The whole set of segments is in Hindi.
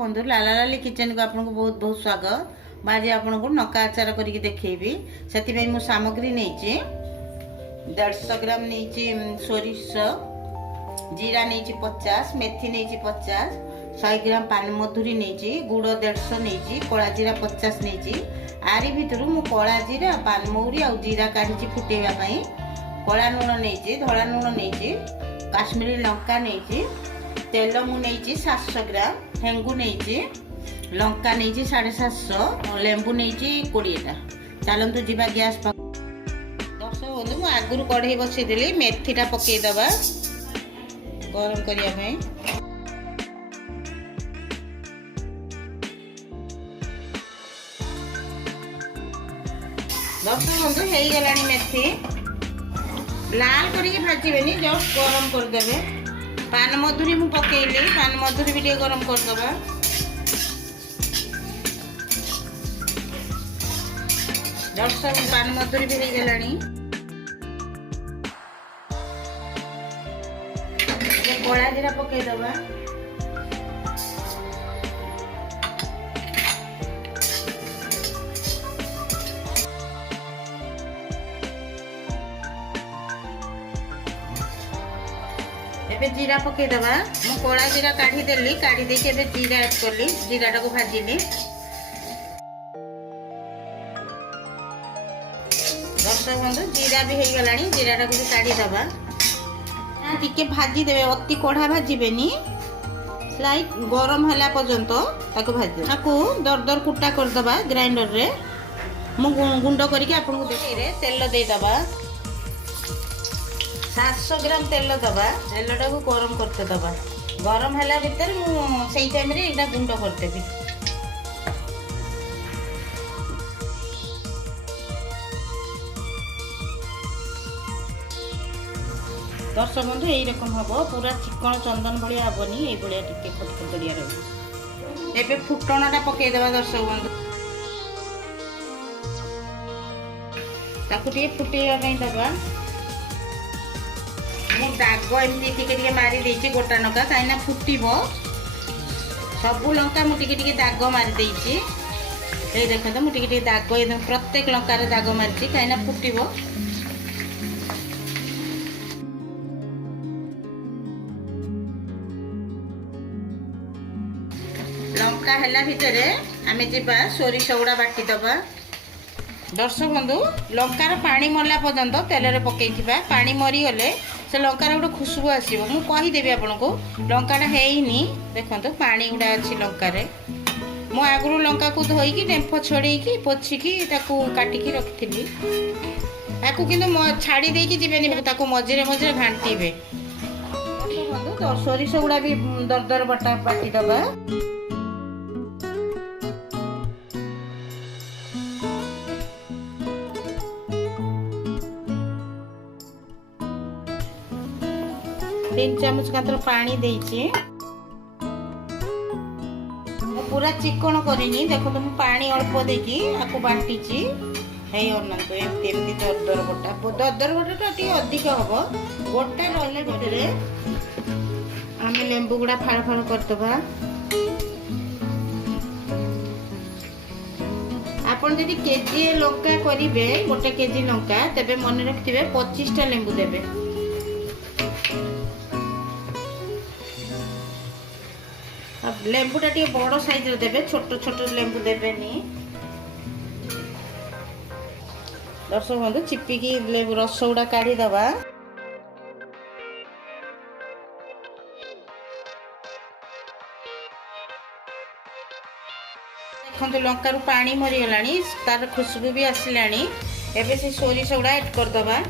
बंधु लाला लाली किचन को आपको बहुत बहुत स्वागत। आज आपको नका आचार करके देखेबी। से मु सामग्री नहीं 150 ग्राम नहीं सोरिष, जीरा नहीं 50, मेथी नहीं 50, 100 ग्राम पान मधुरी नहीं, गुड़ 150 नहीं, कला जीरा 50 नहीं। आरी भितर मु कला जीरा पान महुरी आ जीरा काढ़ी फुटेवाई। कला लुण नहीं, धला लुण नहीं, काश्मीरी लंका नहीं, तेल मु नहीं 700 ग्राम, हेंगु नहीं, लंका नहीं 750, लेंबू नहीं 20टा। चलतु जीवा गैस दर्शक बंधु मु आगुरी कढ़ई बसईदेली। मेथीटा पकईदबा गरम करने। दर्शक बंधु हो गला मेथी लाल करके भाजबेनी, जस्ट गरम करदे। पान मधुरी मु पकईली, पान मधुरी भी गरम करदबा। दर्शक पान मधुरी भी हो गलानी। कला जीरा पकईदबा। एबे जीरा पकईदबा। मु कला जीरा काढ़ी देली, काढ़ी देके एबे जीरा ऐड करली। जीरा टाको भाजिली। दर्शक बंधु जीरा भी हो गलानी, जीरा टाको भी काढ़ी दबा। टिके भाजी देबे, अति कढ़ा भाजीबेनी, स्लाइट गरम हला पर्यंत ताको भाजी। ताको दरदर कुटा कर दबा ग्राइंडर रे। मु गुंड करके आपन को देखि रे तेल दे दबा। 700 ग्राम तेल दबा। तेलटा को गरम करते दबा। गरम हला भीतर मु सेई टाइम रे एटा गुंड करतेबी। दर्शक बंधु यही रकम हम पूरा चिकन चंदन भाया हेनी, ये टिके खटखटिया रही। एबे फुटणटा पकईदबा। दर्शक बंधु ताकू टिके फुटेवा दबा। मु दाग एमती टिके मारी देछि गोटा लंका, कहीं फुटब सबू लंका मु टिके दाग मारी देछि। ये देखो मु टिके दाग प्रत्येक लंकार दाग मारी, कहीं फुटब। लंका हैला भितरे आमे जीवा सोरिष गुड़ा बाटी दबा। दर्शक बंधु लंकार पानी मरला पर्यंत तेल रे पकईथिबा। पानी मरी गले से लंकार गोटे खुशबू आसीबो। मु कहीदेवी आपको लंकाटा हेनी। देखो पानी गुड़ा अच्छी लंकार। मु आगुरु लंका को धोईकी डेम्फ छड़ेकी पोछिकी ताकू काटिकी रखिथिली। ताकू किंतु छाड़ी देकी जिबेनी, ताकू मझिरे मझिरे घांटीबे। बंधु सोरिष गुड़ा भी दरदर बटा बाटी दबा। तीन चामच का पानी देइछि। पूरा चिकन करनी। देखो तुम पानी अल्प देकी आपको बाटीची है तो एमती दरदर बटा। दरदर बटा टी अधिक हम गोटा रहले भितरे आमे लेंबू गुड़ा फाड़ फाड़ करदबा। आपन जदि केजी लंका करिवे, गोटे केजी लंका, तबे मन रखिथिबे 25टा लेंबू देबे। लेंबूटा टे बड़ साइज रे देबे, छोट छोट लेंबू देबेनी। दर्शक बंधु चिपिकी लेंबू रस गुड़ा काढ़ी दबा। देखो लंका रु पानी मरी गलानी, तार खुशबू भी आसिलानी। एबे से सोरिष गुड़ा ऐड कर दबा।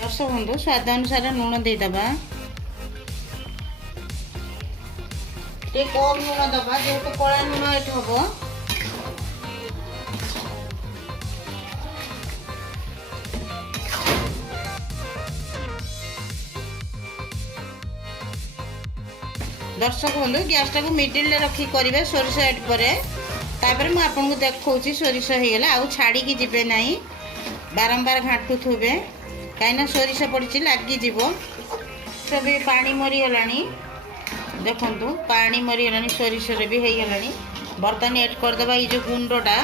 दर्शक बंधु स्वाद अनुसार लुण देदबा। कम लुण दबा, जेहेतु कला लुण ये हम। दर्शक बंधु गैसटा को मिडिल रखी करेंगे सोरिष एड पर मुझे आपको देखा सोरिष होगला आउ छाड़ी जीवे ना बारंबार घाटू थे कहीं सोरिष पड़ी लगिज सब पानी मरीगला देखु पानी मरीगला सोरिष भी हो गला बर्तमान एड करदे ये जो गुंडटा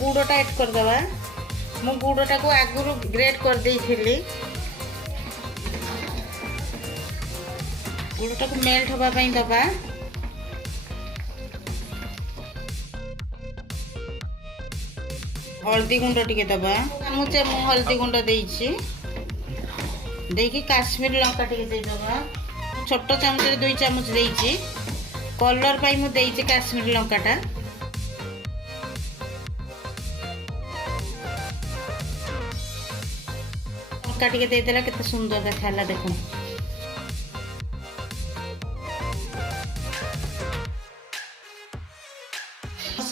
गुड़टा एड करदे मु गुड़टा को आगुरी ग्रेट कर दे गुड़टा को मेल्ट होगापाई दबा हल्दी गुंड टिके दबा चामचे मु हल्दी गुंड देकी काश्मीर लंका टिके देदबा छोट चामच 2 चामच देइछि कलर पाई मु देइछि काश्मीर लंकाटा लंका टिके देदेला केते सुंदर देखाला देखो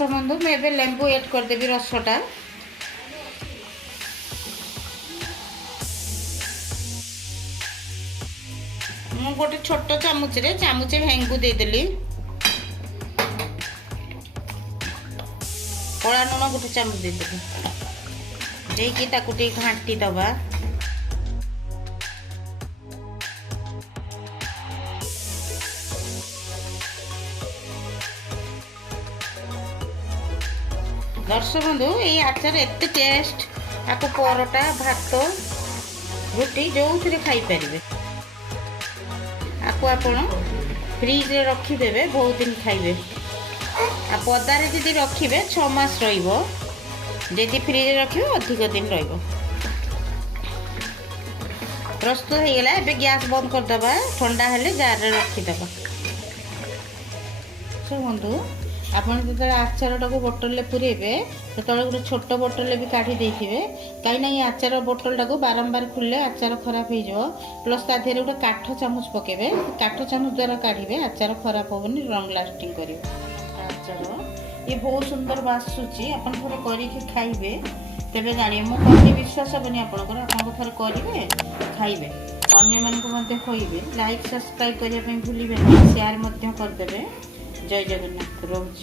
बंधु मैं लेंबू एड करदेवी रसटा मु गोटे छोट चामचे हेंगू देदेली कला लुण गोटे चामच देदेली देकी ताकू टे घांटी दबा दर्शक बंधु ये आचार एत टेस्ट आपको परोटा भात रुटी जो थे खाईपर आपको आप फ्रिज रे रखिदेवे बहुत दिन खाइबे आ पदारे जदि रखिबे 6 मास रहिबो जदि फ्रिज रे रखिबे अधिक दिन रहिबो प्रस्तुत हो गला एबे गैस बंद कर दबा ठंडा हेले जार रे रखिदबा सो बंधु आपन जो आचारटा को बोतल में पूरेबे तो गोटे छोट बोतल भी काढ़ी देथिबे कहीं ये आचार बोतलटा को बारंबार खुले आचार खराब हो जाओ प्लस ता देहरे गोटे काठ चामच पकेबे काठ चामच द्वारा काढ़े आचार खराब होबनी लॉन्ग लास्टिंग करिवो आचार ये बहुत सुंदर बासुची अपन थोड़े करके खाइबे तेबे जानिए मो कहले विश्वास हेबनी आपनकर आपन थोड़े करिवे खाइबे अन्य मानकु मध्ये खोइबे लाइक सब्सक्राइब करिया पे भूलिबे नहीं शेयर मध्ये कर देबे जय जगन्नाथ रोज।